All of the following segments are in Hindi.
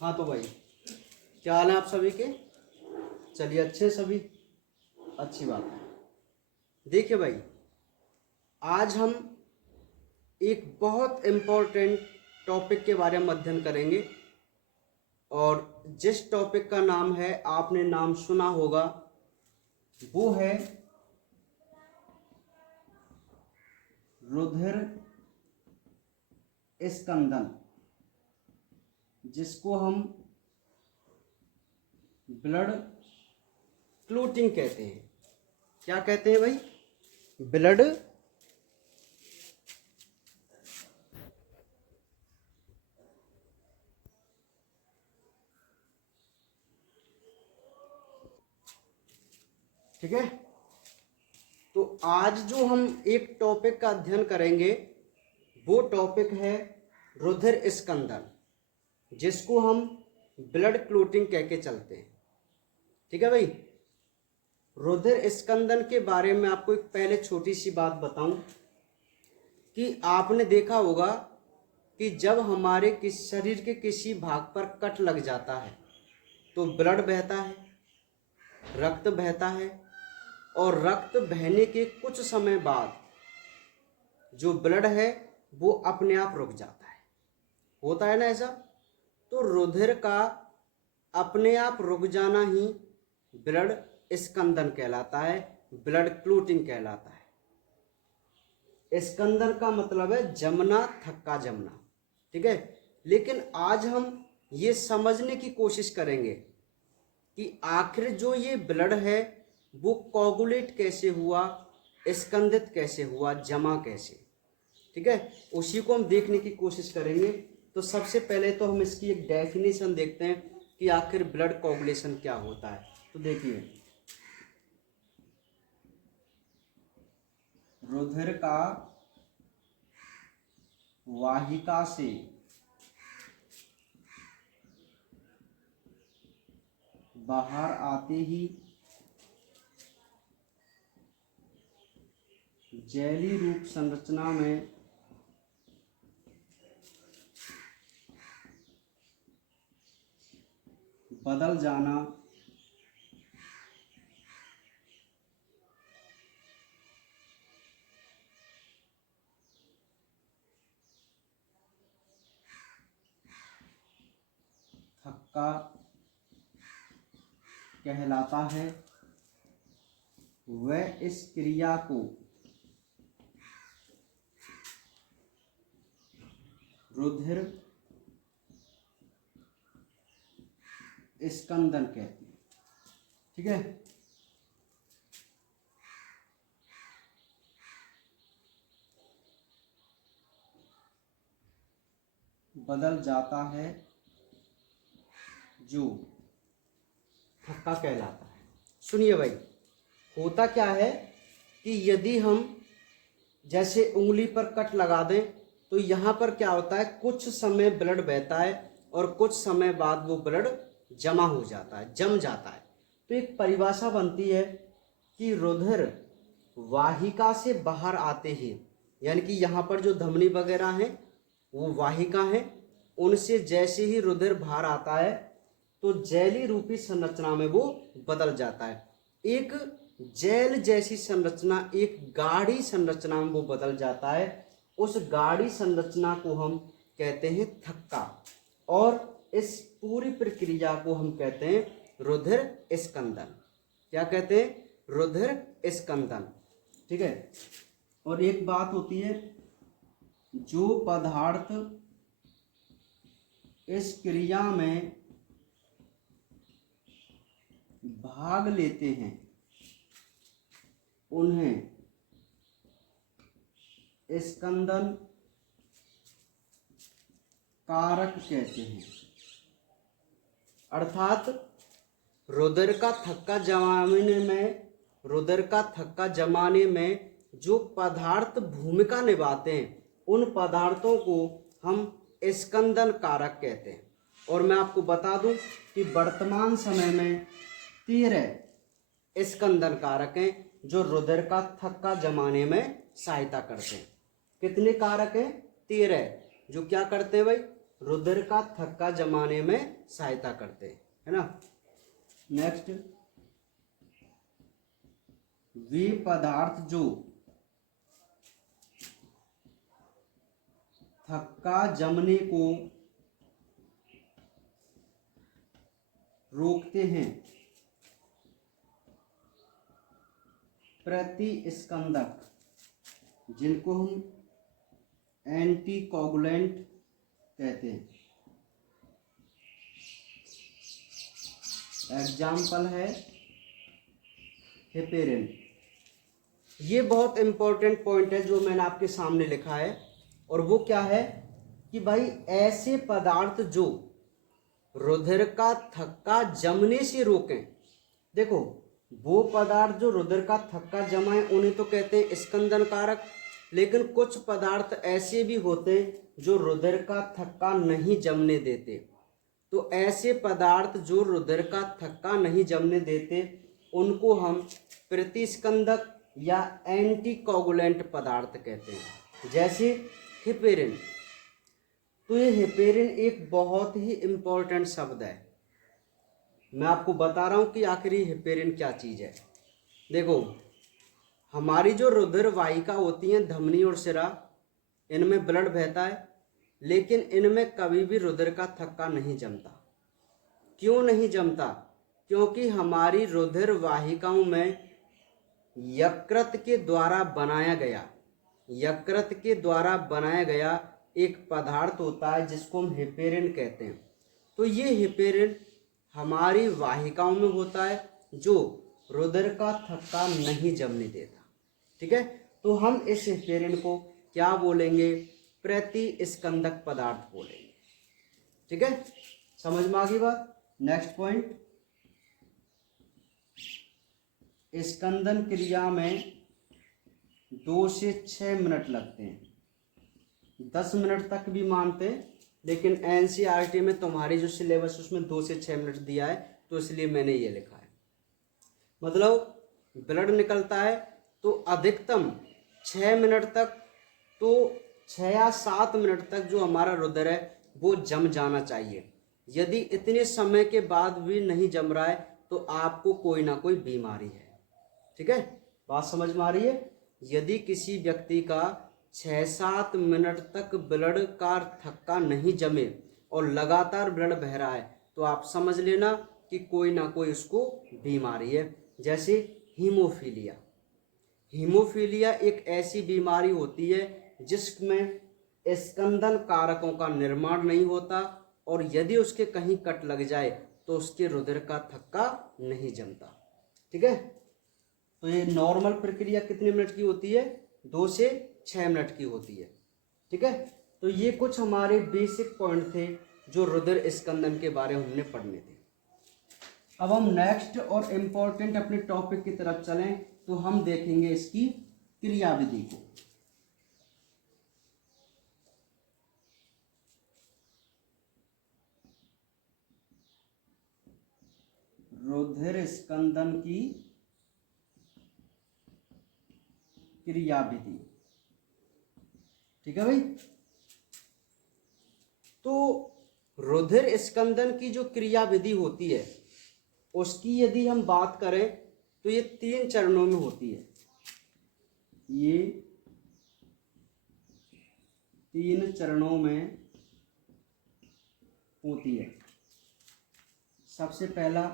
हाँ तो भाई, क्या हाल है आप सभी के? चलिए, अच्छे हैं सभी, अच्छी बात है। देखिए भाई, आज हम एक बहुत इम्पोर्टेंट टॉपिक के बारे में अध्ययन करेंगे, और जिस टॉपिक का नाम है, आपने नाम सुना होगा, वो है रुधिर स्कंदन, जिसको हम ब्लड क्लोटिंग कहते हैं। क्या कहते हैं भाई? ब्लड ठीक है। तो आज जो हम एक टॉपिक का अध्ययन करेंगे, वो टॉपिक है रुधिर स्कंदन, जिसको हम ब्लड क्लोटिंग कह के चलते हैं। ठीक है भाई। रुधिर स्कंदन के बारे में आपको एक पहले छोटी सी बात बताऊं कि आपने देखा होगा कि जब हमारे शरीर के किसी भाग पर कट लग जाता है तो ब्लड बहता है, रक्त बहता है, और रक्त बहने के कुछ समय बाद जो ब्लड है वो अपने आप रुक जाता है। होता है ना ऐसा? तो रुधिर का अपने आप रुक जाना ही ब्लड स्कंदन कहलाता है, ब्लड क्लोटिंग कहलाता है। स्कंदन का मतलब है जमना, थक्का जमना। ठीक है। लेकिन आज हम ये समझने की कोशिश करेंगे कि आखिर जो ये ब्लड है वो कोगुलेट कैसे हुआ, स्कंदित कैसे हुआ, जमा कैसे। ठीक है, उसी को हम देखने की कोशिश करेंगे। तो सबसे पहले तो हम इसकी एक डेफिनेशन देखते हैं कि आखिर ब्लड कोगुलेशन क्या होता है। तो देखिए, रुधिर का वाहिका से बाहर आते ही जैली रूप संरचना में बदल जाना थक्का कहलाता है। वह इस क्रिया को रुधिर स्कंदन कहते हैं। ठीक है। बदल जाता है जो थक्का कहलाता है। सुनिए भाई, होता क्या है कि यदि हम जैसे उंगली पर कट लगा दें तो यहाँ पर क्या होता है, कुछ समय ब्लड बहता है और कुछ समय बाद वो ब्लड जमा हो जाता है, जम जाता है। तो एक परिभाषा बनती है कि रुधिर वाहिका से बाहर आते ही, यानी कि यहाँ पर जो धमनी वगैरह हैं वो वाहिका है, उनसे जैसे ही रुधिर बाहर आता है तो जैली रूपी संरचना में वो बदल जाता है। एक जेल जैसी संरचना, एक गाढ़ी संरचना में वो बदल जाता है। उस गाढ़ी संरचना को हम कहते हैं थक्का, और इस पूरी प्रक्रिया को हम कहते हैं रुधिर स्कंदन। क्या कहते हैं? रुधिर स्कंदन। ठीक है। और एक बात होती है, जो पदार्थ इस क्रिया में भाग लेते हैं उन्हें स्कंदन कारक कहते हैं। अर्थात रुधिर का थक्का जमाने में जो पदार्थ भूमिका निभाते हैं, उन पदार्थों को हम स्कंदन कारक कहते हैं। और मैं आपको बता दूं कि वर्तमान समय में 13 स्कंदन कारक हैं जो रुधिर का थक्का जमाने में सहायता करते हैं। कितने कारक हैं? 13, जो क्या करते हैं भाई? रुधिर का थक्का जमाने में सहायता करते हैं, है ना। नेक्स्ट, वे पदार्थ जो थक्का जमने को रोकते हैं, प्रतिस्कंदक, जिनको हम एंटीकोगुलेंट कहते हैं। एग्जाम्पल है हेपेरिन। ये बहुत इंपॉर्टेंट पॉइंट है जो मैंने आपके सामने लिखा है, और वो क्या है कि भाई ऐसे पदार्थ जो रुधिर का थक्का जमने से रोकें। देखो, वो पदार्थ जो रुधिर का थक्का जमाए उन्हें तो कहते हैं स्कंदन कारक, लेकिन कुछ पदार्थ ऐसे भी होते हैं जो रुधिर का थक्का नहीं जमने देते। तो ऐसे पदार्थ जो रुधिर का थक्का नहीं जमने देते उनको हम प्रतिस्कंदक या एंटीकोगुलेंट पदार्थ कहते हैं, जैसे हेपेरिन। तो ये हेपेरिन एक बहुत ही इम्पोर्टेंट शब्द है। मैं आपको बता रहा हूँ कि आखिर ये हेपेरिन क्या चीज़ है। देखो, हमारी जो रुधिर वाहिका होती हैं, धमनी और सिरा, इनमें ब्लड बहता है, लेकिन इनमें कभी भी रुधिर का थक्का नहीं जमता। क्यों नहीं जमता? क्योंकि हमारी रुधिर वाहिकाओं में यकृत के द्वारा बनाया गया एक पदार्थ होता है जिसको हम हेपेरिन कहते हैं। तो ये हेपेरिन हमारी वाहिकाओं में होता है जो रुधिर का थक्का नहीं जमने देता। ठीक है, तो हम इस हेपेरिन को क्या बोलेंगे? प्रतिस्कंदक पदार्थ बोलेंगे। ठीक है, समझ में आ गई बात। नेक्स्ट पॉइंट, स्कंदन क्रिया में 2 से 6 मिनट लगते हैं। 10 मिनट तक भी मानते हैं, लेकिन एनसीईआरटी में तुम्हारी जो सिलेबस उसमें 2 से 6 मिनट दिया है, तो इसलिए मैंने ये लिखा है। मतलब ब्लड निकलता है तो अधिकतम 6 मिनट तक, तो 6 या 7 मिनट तक जो हमारा रुधिर है वो जम जाना चाहिए। यदि इतने समय के बाद भी नहीं जम रहा है तो आपको कोई ना कोई बीमारी है। ठीक है, बात समझ में आ रही है। यदि किसी व्यक्ति का 6-7 मिनट तक ब्लड का थक्का नहीं जमे और लगातार ब्लड बह रहा है तो आप समझ लेना कि कोई ना कोई उसको बीमारी है। जैसे हीमोफीलिया। हीमोफीलिया एक ऐसी बीमारी होती है जिसमें स्कंदन कारकों का निर्माण नहीं होता, और यदि उसके कहीं कट लग जाए तो उसके रुधिर का थक्का नहीं जमता। ठीक है, तो ये नॉर्मल प्रक्रिया कितने मिनट की होती है? 2 से 6 मिनट की होती है। ठीक है, तो ये कुछ हमारे बेसिक पॉइंट थे जो रुधिर स्कंदन के बारे में हमने पढ़ने थे। अब हम नेक्स्ट और इम्पोर्टेंट अपने टॉपिक की तरफ चलें तो हम देखेंगे इसकी क्रियाविधि को। रुधिर स्कंदन की क्रियाविधि। ठीक है भाई, तो रुधिर स्कंदन की जो क्रियाविधि होती है उसकी यदि हम बात करें तो ये 3 चरणों में होती है। ये 3 चरणों में होती है। सबसे पहला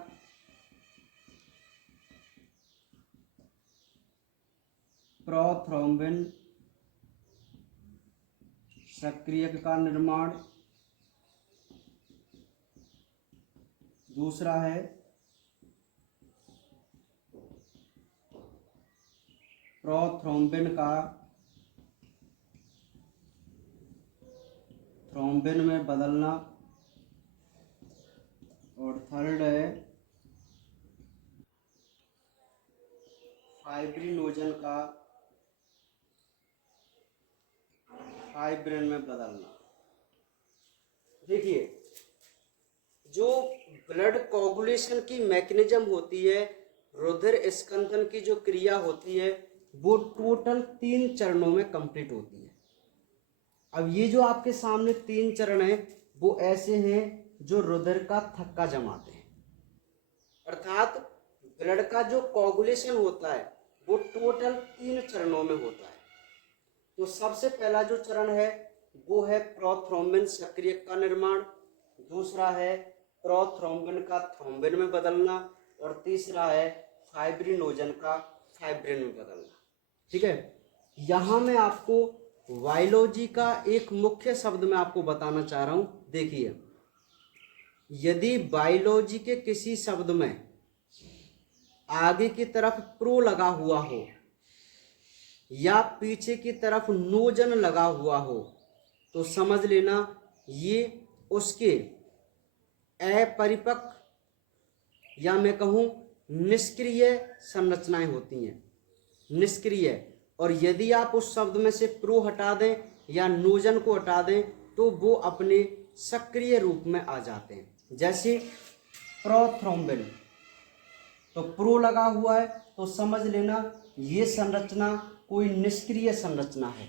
प्रोथ्रोम्बिन सक्रियक का निर्माण, दूसरा है प्रोथ्रोम्बिन का थ्रोम्बिन में बदलना, और थर्ड है फाइब्रिनोजन का फाइब्रिन में बदलना। देखिए, जो ब्लड कोगुलेशन की मैकेनिज्म होती है, रुधिर स्कंदन की जो क्रिया होती है, वो टोटल 3 चरणों में कंप्लीट होती है। अब ये जो आपके सामने 3 चरण है, वो ऐसे हैं जो रुधिर का थक्का जमाते हैं। अर्थात ब्लड का जो कोगुलेशन होता है वो टोटल 3 चरणों में होता है। तो सबसे पहला जो चरण है वो है प्रोथ्रोम्बिन सक्रियक का निर्माण, दूसरा है प्रोथ्रोम्बिन का थ्रोम्बिन में बदलना, और तीसरा है फाइब्रिनोजन का फाइब्रिन में बदलना। ठीक है, यहाँ मैं आपको वायलॉजी का एक मुख्य शब्द मैं आपको बताना चाह रहा हूँ। देखिए, यदि बायोलॉजी के किसी शब्द में आगे की तरफ प्रो लगा हुआ हो या पीछे की तरफ नोजन लगा हुआ हो तो समझ लेना ये उसके अपरिपक्व या मैं कहूँ निष्क्रिय संरचनाएं होती हैं, निष्क्रिय। और यदि आप उस शब्द में से प्रो हटा दें या नोजन को हटा दें तो वो अपने सक्रिय रूप में आ जाते हैं। जैसे प्रोथ्रोम्बिन, तो प्रो लगा हुआ है तो समझ लेना ये संरचना कोई निष्क्रिय संरचना है,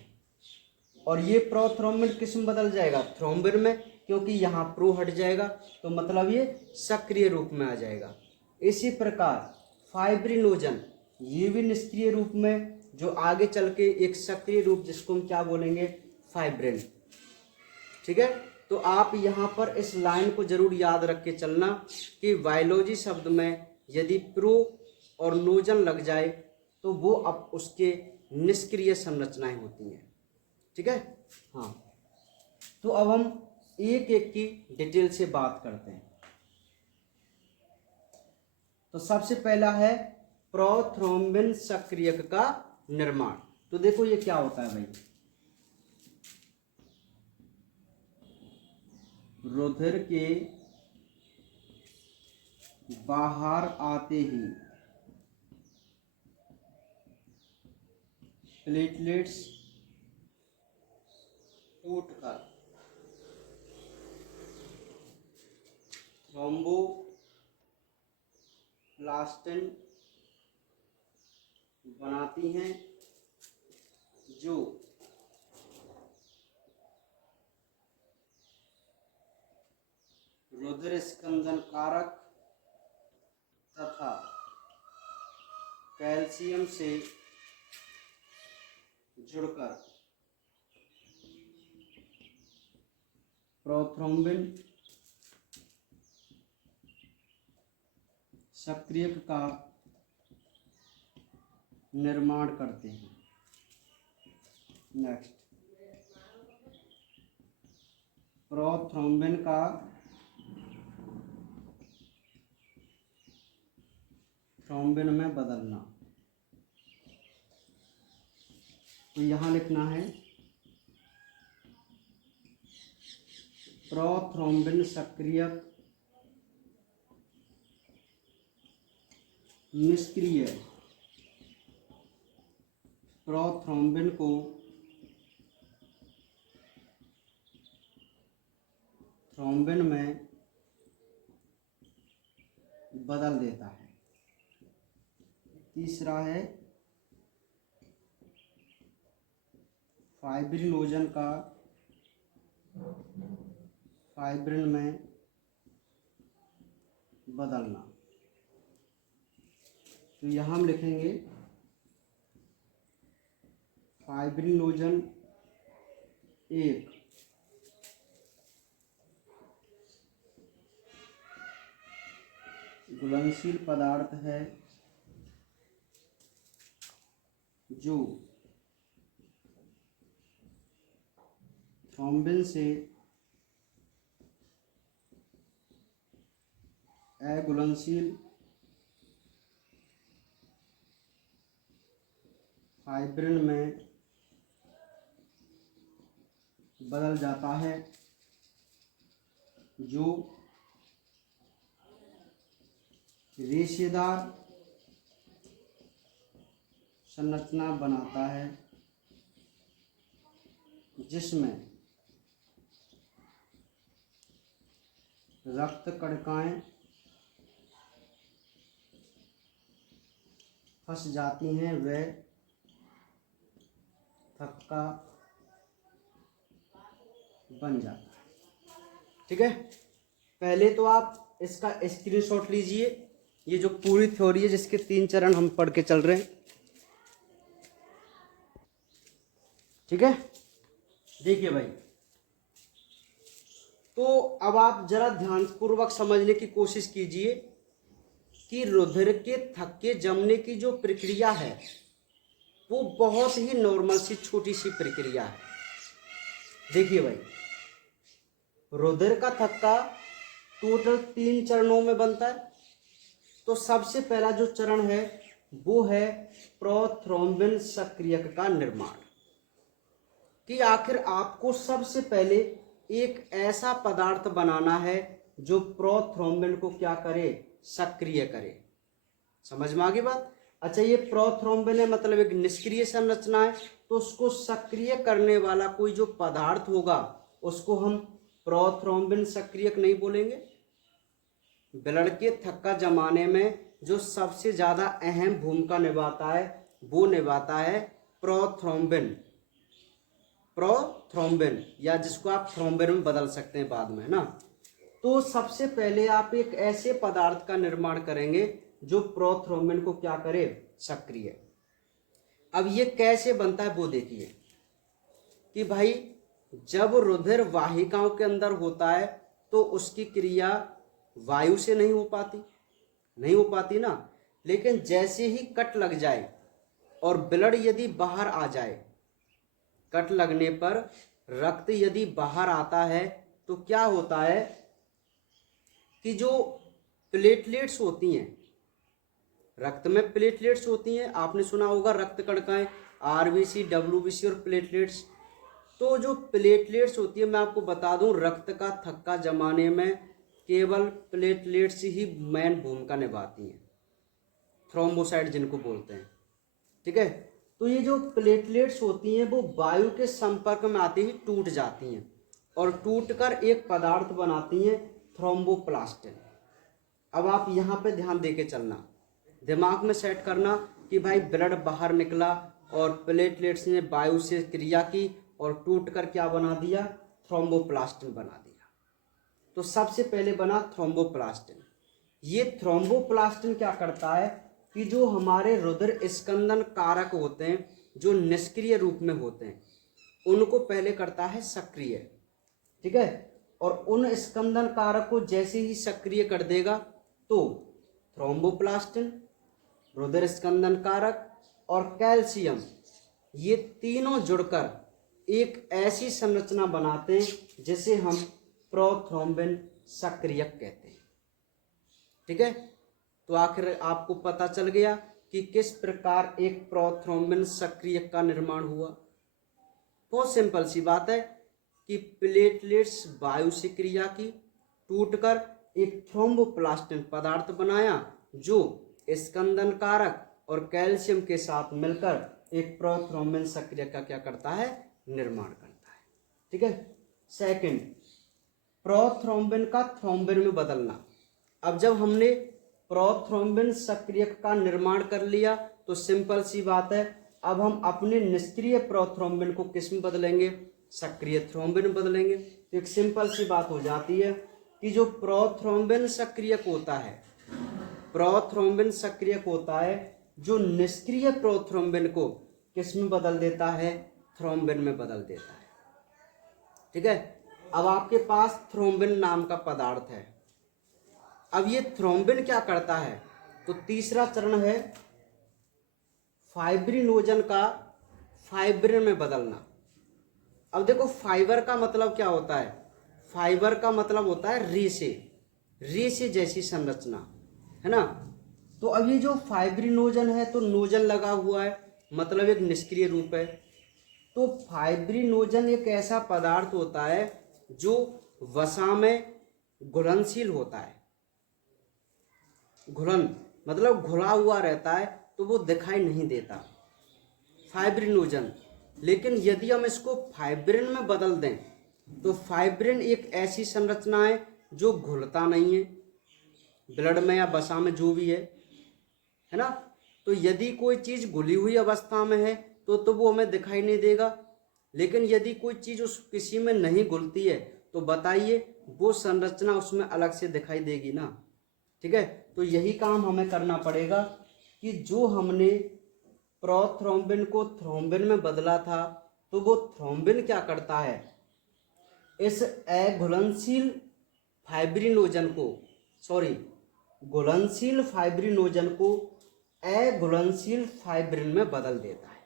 और ये प्रोथ्रोम्बिन किस में बदल जाएगा? थ्रोम्बिन में, क्योंकि यहाँ प्रो हट जाएगा तो मतलब ये सक्रिय रूप में आ जाएगा। इसी प्रकार फाइब्रिनोजन, ये भी निष्क्रिय रूप में, जो आगे चल के एक सक्रिय रूप जिसको हम क्या बोलेंगे? फाइब्रिन। ठीक है, तो आप यहाँ पर इस लाइन को जरूर याद रख के चलना कि बायोलॉजी शब्द में यदि प्रो और नोजन लग जाए तो वो अब उसके निष्क्रिय संरचनाएं होती हैं। ठीक है, हाँ। तो अब हम एक एक की डिटेल से बात करते हैं। तो सबसे पहला है प्रोथ्रोम्बिन सक्रियक का निर्माण। तो देखो ये क्या होता है भाई, रुधिर के बाहर आते ही प्लेटलेट्स टूटकर थ्रोम्बोप्लास्टिन बनाती हैं जो रुधिर स्कंदन कारक तथा कैल्शियम से जुड़कर प्रोथ्रोम्बिन सक्रियक का निर्माण करते हैं। नेक्स्ट, प्रोथ्रोम्बिन का थ्रोम्बिन में बदलना। तो यहाँ लिखना है प्रोथ्रोम्बिन सक्रियक निष्क्रिय प्रोथ्रोम्बिन को थ्रोम्बिन में बदल देता है। तीसरा है फाइब्रिनोजन का फाइब्रिन में बदलना। तो यहाँ हम लिखेंगे फाइब्रिनोजन एक घुलनशील पदार्थ है जो थ्रोम्बिन से अघुलनशील फाइब्रिन में बदल जाता है, जो रेशेदार संरचना बनाता है जिसमें रक्त कणिकाएं फंस जाती हैं, वे थक्का बन जाता है। ठीक है, पहले तो आप इसका स्क्रीनशॉट लीजिए, ये जो पूरी थ्योरी है जिसके 3 चरण हम पढ़ के चल रहे हैं। ठीक है, देखिए भाई, तो अब आप जरा ध्यानपूर्वक समझने की कोशिश कीजिए कि रुधिर के थक्के जमने की जो प्रक्रिया है वो बहुत ही नॉर्मल सी छोटी सी प्रक्रिया है। देखिए भाई, रुधिर का थक्का टोटल 3 चरणों में बनता है। तो सबसे पहला जो चरण है वो है प्रोथ्रोम्बिन सक्रियक का निर्माण, कि आखिर आपको सबसे पहले एक ऐसा पदार्थ बनाना है जो प्रोथ्रोम्बिन को क्या करे, सक्रिय करे। समझ में आ गई बात? अच्छा, ये प्रोथ्रोम्बिन है मतलब एक निष्क्रिय संरचना है, तो उसको सक्रिय करने वाला कोई जो पदार्थ होगा उसको हम प्रोथ्रोम्बिन सक्रियक नहीं बोलेंगे। ब्लड के थक्का जमाने में जो सबसे ज्यादा अहम भूमिका निभाता है वो निभाता है प्रोथ्रोम्बिन। प्रोथ्रोम्बिन, या जिसको आप थ्रोम्बिन में बदल सकते हैं बाद में, ना। तो सबसे पहले आप एक ऐसे पदार्थ का निर्माण करेंगे जो प्रोथ्रोम्बिन को क्या करे, सक्रिय। अब ये कैसे बनता है वो देखिए कि भाई, जब रुधिर वाहिकाओं के अंदर होता है तो उसकी क्रिया वायु से नहीं हो पाती ना। लेकिन जैसे ही कट लग जाए और ब्लड यदि बाहर आ जाए, कट लगने पर रक्त यदि बाहर आता है तो क्या होता है कि जो प्लेटलेट्स होती हैं, रक्त में प्लेटलेट्स होती हैं, आपने सुना होगा रक्त कणिकाएं, आरबीसी, डब्ल्यूबीसी और प्लेटलेट्स। तो जो प्लेटलेट्स होती है, मैं आपको बता दूं, रक्त का थक्का जमाने में केवल प्लेटलेट्स ही मेन भूमिका निभाती हैं, थ्रोम्बोसाइट जिनको बोलते हैं। ठीक है, तो ये जो प्लेटलेट्स होती हैं वो वायु के संपर्क में आते ही टूट जाती हैं और टूटकर एक पदार्थ बनाती हैं, थ्रोम्बोप्लास्टिन। अब आप यहाँ पे ध्यान देके चलना, दिमाग में सेट करना कि भाई ब्लड बाहर निकला और प्लेटलेट्स ने वायु से क्रिया की और टूटकर क्या बना दिया, थ्रोम्बोप्लास्टिन बना दिया। तो सबसे पहले बना थ्रोम्बोप्लास्टिन। ये थ्रोम्बोप्लास्टिन क्या करता है कि जो हमारे रुधिर स्कंदन कारक होते हैं, जो निष्क्रिय रूप में होते हैं, उनको पहले करता है सक्रिय। ठीक है, और उन स्कंदन कारक को जैसे ही सक्रिय कर देगा तो थ्रोम्बोप्लास्टिन, रुधिर स्कंदन कारक और कैल्शियम, ये तीनों जुड़कर एक ऐसी संरचना बनाते हैं जिसे हम प्रोथ्रोम्बिन सक्रियक कहते हैं। ठीक है, तो आखिर आपको पता चल गया कि किस प्रकार एक प्रोथ्रोम्बिन सक्रियक का निर्माण हुआ। बहुत सिंपल सी बात है कि प्लेटलेट्स वायु से क्रिया की, टूटकर एक थ्रोम्बोप्लास्टिन पदार्थ बनाया जो स्कंदन कारक और कैल्शियम के साथ मिलकर एक प्रोथ्रोम्बिन सक्रियक का क्या करता है, निर्माण करता है। ठीक है, सेकंड, प्रोथ्रोम्बिन का थ्रोम्बिन में बदलना। अब जब हमने प्रोथ्रोम्बिन सक्रियक का निर्माण कर लिया तो सिंपल सी बात है, अब हम अपने निष्क्रिय प्रोथ्रोम्बिन को किस में बदलेंगे, सक्रिय थ्रोम्बिन में बदलेंगे। तो एक सिंपल सी बात हो जाती है कि जो प्रोथ्रोम्बिन सक्रियक होता है, प्रोथ्रोम्बिन सक्रियक होता है जो निष्क्रिय प्रोथ्रोम्बिन को किस में बदल देता है, थ्रोम्बिन में बदल देता है। ठीक है, अब आपके पास थ्रोम्बिन नाम का पदार्थ है। अब ये थ्रोम्बिन क्या करता है, तो तीसरा चरण है फाइब्रिनोजन का फाइब्रिन में बदलना। अब देखो, फाइबर का मतलब क्या होता है, फाइबर का मतलब होता है रेशे जैसी संरचना, है ना। तो अब ये जो फाइब्रिनोजन है, तो नोजन लगा हुआ है मतलब एक निष्क्रिय रूप है। तो फाइब्रिनोजन एक ऐसा पदार्थ होता है जो वसा में घुलनशील होता है। घुलन मतलब घुला हुआ रहता है, तो वो दिखाई नहीं देता फाइब्रिनोजन। लेकिन यदि हम इसको फाइब्रिन में बदल दें तो फाइब्रिन एक ऐसी संरचना है जो घुलता नहीं है ब्लड में या वसा में, जो भी है ना। तो यदि कोई चीज घुली हुई अवस्था में है तो वो हमें दिखाई नहीं देगा। लेकिन यदि कोई चीज उस किसी में नहीं घुलती है तो बताइए वो संरचना उसमें अलग से दिखाई देगी ना। ठीक है, तो यही काम हमें करना पड़ेगा कि जो हमने प्रोथ्रोम्बिन को थ्रोम्बिन में बदला था, तो वो थ्रोम्बिन क्या करता है, इस अघुलनशील फाइब्रिनोजन को, सॉरी घुलनशील फाइब्रिनोजन को अघुलनशील फाइब्रिन में बदल देता है।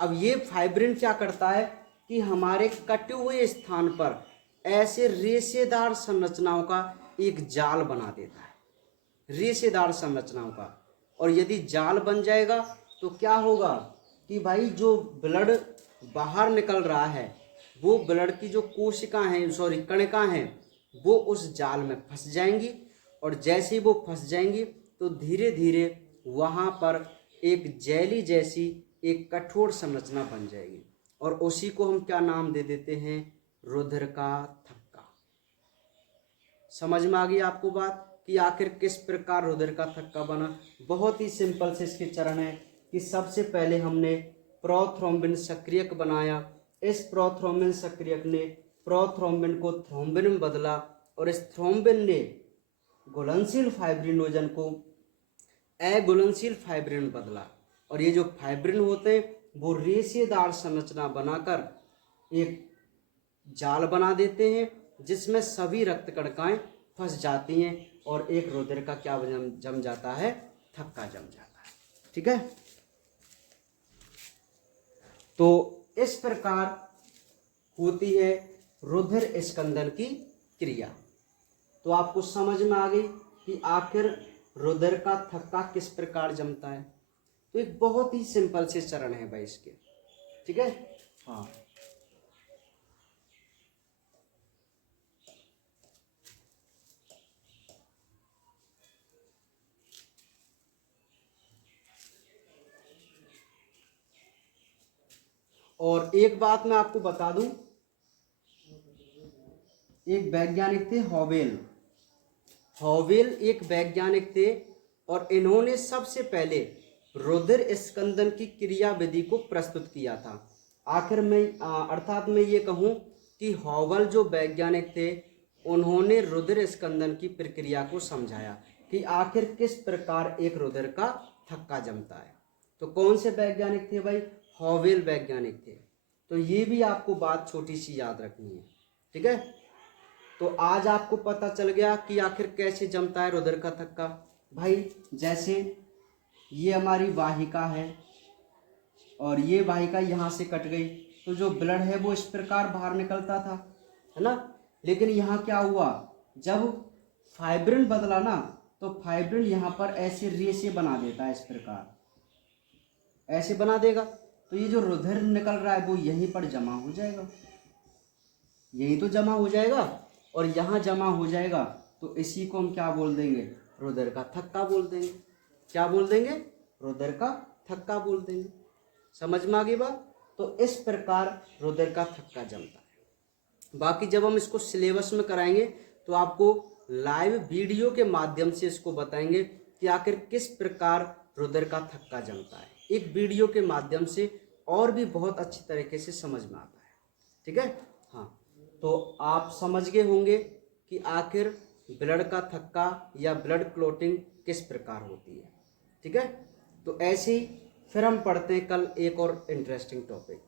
अब ये फाइब्रिन क्या करता है कि हमारे कटे हुए स्थान पर ऐसे रेशेदार संरचनाओं का एक जाल बना देता है, रेशेदार संरचनाओं का। और यदि जाल बन जाएगा तो क्या होगा कि भाई जो ब्लड बाहर निकल रहा है, वो ब्लड की जो कोशिका हैं, सॉरी कणिका हैं, वो उस जाल में फंस जाएंगी। और जैसे ही वो फंस जाएंगी तो धीरे धीरे वहाँ पर एक जेली जैसी एक कठोर संरचना बन जाएगी, और उसी को हम क्या नाम दे देते हैं, रुधिर का थक्का। समझ में आ गई आपको बात कि आखिर किस प्रकार रुधिर का थक्का बना। बहुत ही सिंपल से इसके चरण है कि सबसे पहले हमने प्रोथ्रोम्बिन सक्रियक बनाया, इस प्रोथ्रोम्बिन सक्रियक ने प्रोथ्रोम्बिन को थ्रोम्बिन में बदला, और इस थ्रोम्बिन ने घुलनशील फाइब्रिनोजन को अघुलनशील फाइब्रिन में बदला। और ये जो फाइब्रिन होते हैं वो रेशेदार संरचना बनाकर एक जाल बना देते हैं, जिसमें सभी रक्त कणिकाएं फंस जाती हैं, और एक रुधिर का क्या जम जाता है, थक्का जम जाता है। ठीक है, तो इस प्रकार होती है रुधिर स्कंदन की क्रिया। तो आपको समझ में आ गई कि आखिर रुधिर का थक्का किस प्रकार जमता है। तो एक बहुत ही सिंपल से चरण है भाई इसके। ठीक है, हाँ। और एक बात मैं आपको बता दूं, एक वैज्ञानिक थे हॉवेल, हॉवेल एक वैज्ञानिक थे, और इन्होंने सबसे पहले रुधिर स्कंदन की क्रिया विधि को प्रस्तुत किया था। आखिर में अर्थात मैं ये कहूँ कि हॉवेल जो वैज्ञानिक थे, उन्होंने रुधिर स्कंदन की प्रक्रिया को समझाया कि आखिर किस प्रकार एक रुधिर का थक्का जमता है। तो कौन से वैज्ञानिक थे भाई, हॉवेल वैज्ञानिक थे। तो ये भी आपको बात छोटी सी याद रखनी है। ठीक है, तो आज आपको पता चल गया कि आखिर कैसे जमता है रुधिर का थक्का। भाई जैसे ये हमारी वाहिका है, और ये वाहिका यहाँ से कट गई, तो जो ब्लड है वो इस प्रकार बाहर निकलता था, है ना। लेकिन यहाँ क्या हुआ, जब फाइब्रिन बदला ना, तो फाइब्रिन यहाँ पर ऐसे रेशे बना देता है, इस प्रकार ऐसे बना देगा। तो ये जो रुधिर निकल रहा है वो यहीं पर जमा हो जाएगा, यही तो जमा हो जाएगा, और यहाँ जमा हो जाएगा। तो इसी को हम क्या बोल देंगे, रुधिर का थक्का बोल देंगे। क्या बोल देंगे, रुधिर का थक्का बोल देंगे। समझ में आ गई बात। तो इस प्रकार रुधिर का थक्का जमता है। बाकी जब हम इसको सिलेबस में कराएंगे तो आपको लाइव वीडियो के माध्यम से इसको बताएंगे कि आखिर किस प्रकार रुधिर का थक्का जमता है, एक वीडियो के माध्यम से, और भी बहुत अच्छी तरीके से समझ में आता है। ठीक है, हाँ। तो आप समझ गए होंगे कि आखिर ब्लड का थक्का या ब्लड क्लॉटिंग किस प्रकार होती है। ठीक है, तो ऐसे ही फिर हम पढ़ते हैं कल एक और इंटरेस्टिंग टॉपिक।